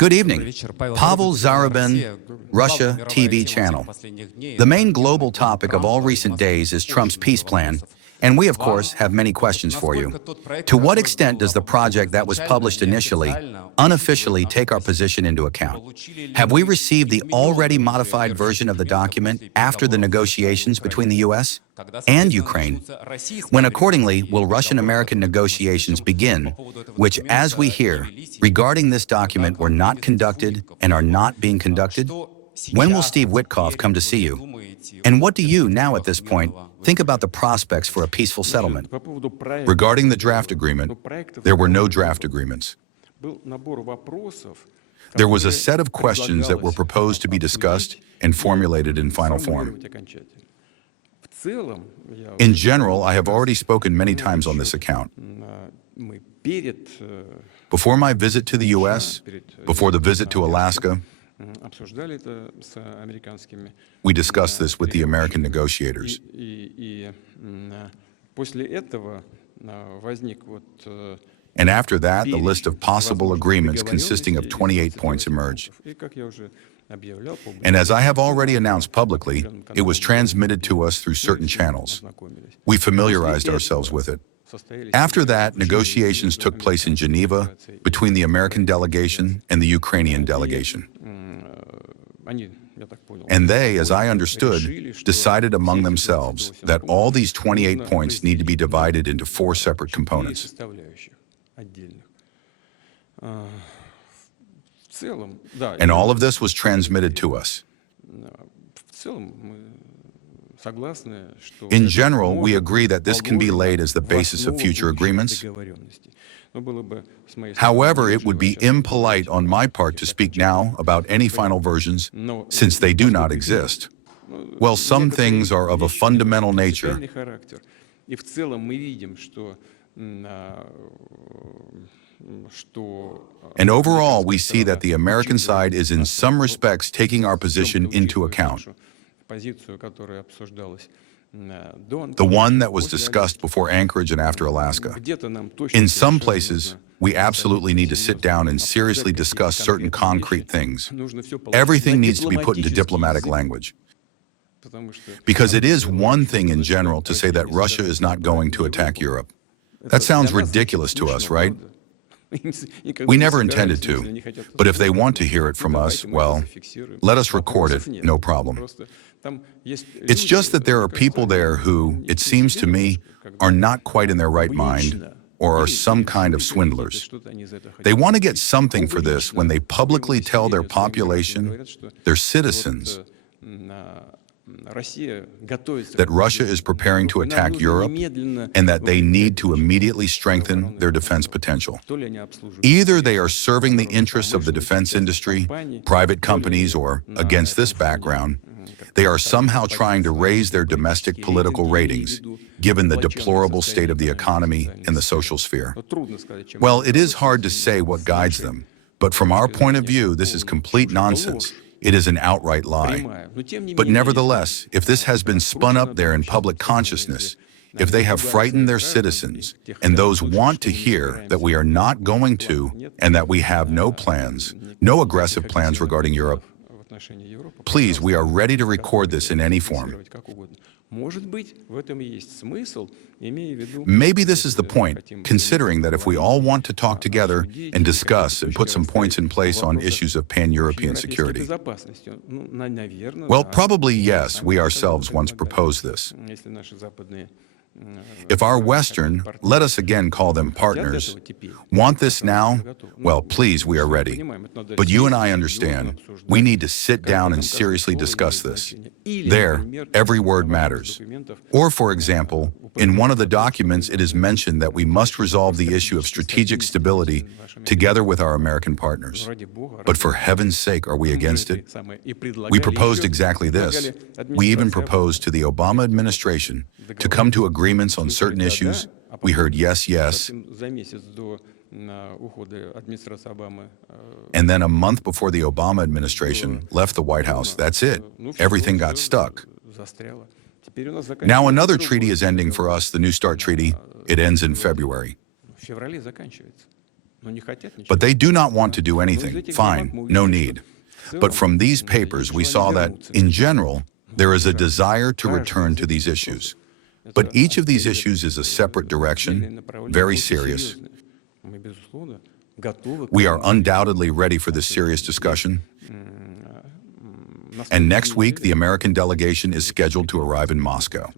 Good evening. Pavel Zarubin, Russia TV channel. The main global topic of all recent days is Trump's peace plan, and we, of course, have many questions for you. To what extent does the project that was published initially, unofficially take our position into account? Have we received the already modified version of the document after the negotiations between the U.S. and Ukraine? When accordingly will Russian-American negotiations begin, which, as we hear, regarding this document were not conducted and are not being conducted? When will Steve Witkoff come to see you? And what do you, now at this point, think about the prospects for a peaceful settlement? Regarding the draft agreement, there were no draft agreements. There was a set of questions that were proposed to be discussed and formulated in final form. In general, I have already spoken many times on this account. Before my visit to the U.S., before the visit to Alaska, we discussed this with the American negotiators. And after that, the list of possible agreements consisting of 28 points emerged. And as I have already announced publicly, it was transmitted to us through certain channels. We familiarized ourselves with it. After that, negotiations took place in Geneva between the American delegation and the Ukrainian delegation. And they, as I understood, decided among themselves that all these 28 points need to be divided into 4 separate components. And all of this was transmitted to us. In general, we agree that this can be laid as the basis of future agreements. However, it would be impolite on my part to speak now about any final versions, since they do not exist. Well, some things are of a fundamental nature. And overall, we see that the American side is in some respects taking our position into account. The one that was discussed before Anchorage and after Alaska. In some places, we absolutely need to sit down and seriously discuss certain concrete things. Everything needs to be put into diplomatic language. Because it is one thing in general to say that Russia is not going to attack Europe. That sounds ridiculous to us, right? We never intended to, but if they want to hear it from us, well, let us record it, no problem. It's just that there are people there who, it seems to me, are not quite in their right mind or are some kind of swindlers. They want to get something for this when they publicly tell their population, their citizens, that Russia is preparing to attack Europe and that they need to immediately strengthen their defense potential. Either they are serving the interests of the defense industry, private companies, or, against this background, they are somehow trying to raise their domestic political ratings, given the deplorable state of the economy and the social sphere. Well, it is hard to say what guides them, but from our point of view, this is complete nonsense. It is an outright lie. But nevertheless, if this has been spun up there in public consciousness, if they have frightened their citizens, and those want to hear that we are not going to, and that we have no plans, no aggressive plans regarding Europe, please, we are ready to record this in any form. Maybe this is the point, considering that if we all want to talk together and discuss and put some points in place on issues of pan-European security. Well, probably yes, we ourselves once proposed this. If our Western, let us again call them partners, want this now, well, please, we are ready. But you and I understand, we need to sit down and seriously discuss this. There, every word matters. Or, for example, in one of the documents, it is mentioned that we must resolve the issue of strategic stability together with our American partners. But for heaven's sake, are we against it? We proposed exactly this. We even proposed to the Obama administration to come to agreements on certain issues. We heard yes, yes. And then a month before the Obama administration left the White House, that's it. Everything got stuck. Now another treaty is ending for us, the New START treaty. It ends in February. But they do not want to do anything. Fine, no need. But from these papers, we saw that, in general, there is a desire to return to these issues. But each of these issues is a separate direction, very serious. We are undoubtedly ready for this serious discussion. And next week, the American delegation is scheduled to arrive in Moscow.